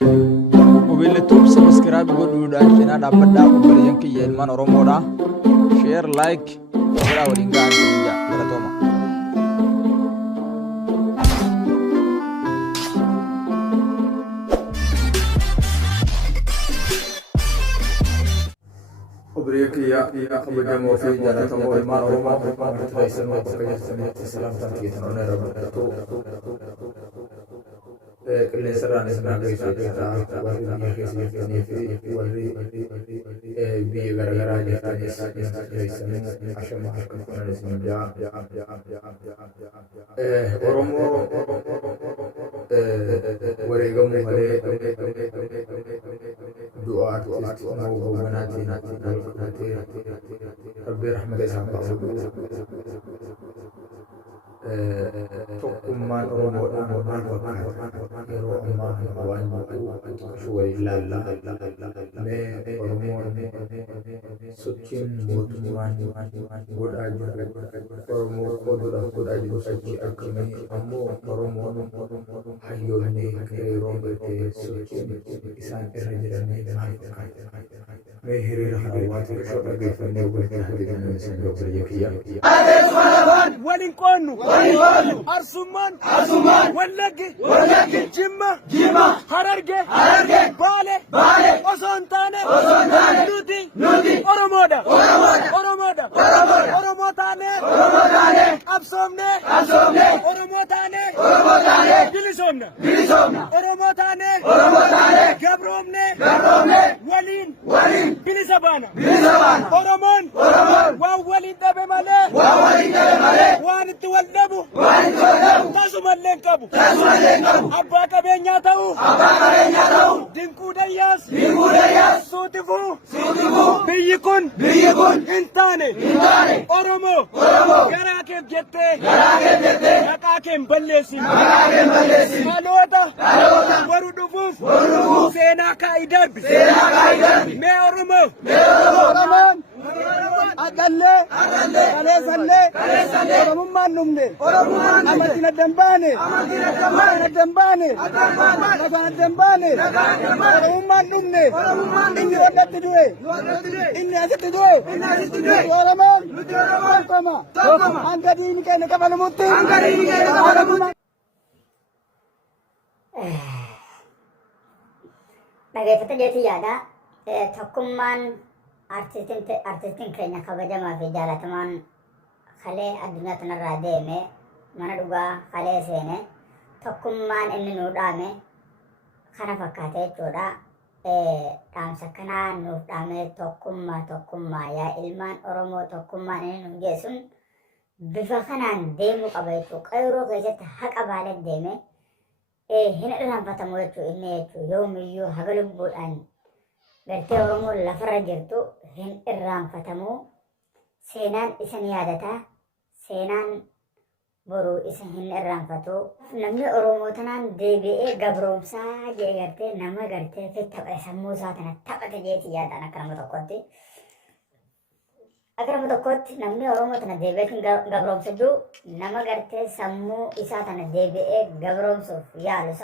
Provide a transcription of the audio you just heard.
Mobility subscribe godhuudhaan cinaa dhaabbadhaa obboleeyyan kiyya ilmaan Oromoodha. Share, like, biraa waliin gahaan jira galatooma. Obboleeyyan kiyya kabajamoo fi jaalatamoo ilmaan Oromoo marti isin bakka jirtanitti salaamtaan keessan rabbatu. Qilleensarraan isaan geessaa jirta warri biyya keessa jirtanii fi warri biyya garaagaraa jirtanis keessanii ashama harka fuudhan isin Oromoo wareegamuu malee du'aa artistii hogganaatiin rabbi rahmata isaan qabu. Tokkummaan Oromoodhaan maal fakkaata yeroo ammaa waan shuwari ilaallaa mee Oromoon sochiin mootummaan godhaa jiru Oromoo qooduudhaaf godhaa jiru sochii akkamii ammoo Oromoon hayyoonnee yeroo gartee sochiin isaan irra jiranii maal fakkaata mee hiriira hawaasa shoora geeffannee walitti hiriirannee isin obboleeyyan kiyya. ولنكونو أرسمان ولقي جمة هررجة بالي أسانتانة نودي أرمودا أرموتانة أبسومنة أرموتانة جلسومنة أرموتانة جبرومنة ولين جلسبانا أرمان وولين دبي ماله وان تولبو تاسو ملين كابو أبا كبينيا تاو دينكو دياس سوتفو بيكون انتاني أورمو غراكيب جتة غراكيب بلسي مالوتا ورودفوف سينا كايدرب مي أورمو أدلة Oromoon numne amatina dambane Oromoon numne inni wadatti du'e inni asitti du'e Oromoon kama hanga diini keenya qabalamutti dhaggeeffata jeetii yaada tokkummaan artistiin keenya kabajamaa fi jaalatamaan kalee addunyaa tanarraa deeme mana dhugaa kalee seene tokkummaan inni nuu dhaame kana fakkaate jechuudha. Dhaamsa kanaa nuuf dhaame tokkummaa yaa ilmaan Oromoo tokkummaan inni nuuf geessuun bifa kanaan deemuu qaba jechuudha. Qayroo keessatti haqa baalee deeme hin irraanfatamu jechuudha inni jechuudha yoomiyyuu haga lubbuudhaan gartee Oromoo lafarra jirtu hin irraanfatamu. Seenaan isin yaadata seenaan boru isin hin irraanfatu namni Oromoo tanaan deebi'ee gabroomsaa jee gartee nama gartee fi tapha sammuu isaa tana taphate jeeti yaadan akka nama tokkotti namni Oromoo tana deebi'ee gabroomsa jiru nama gartee sammuu isaa tana deebi'ee gabroomsuuf yaalu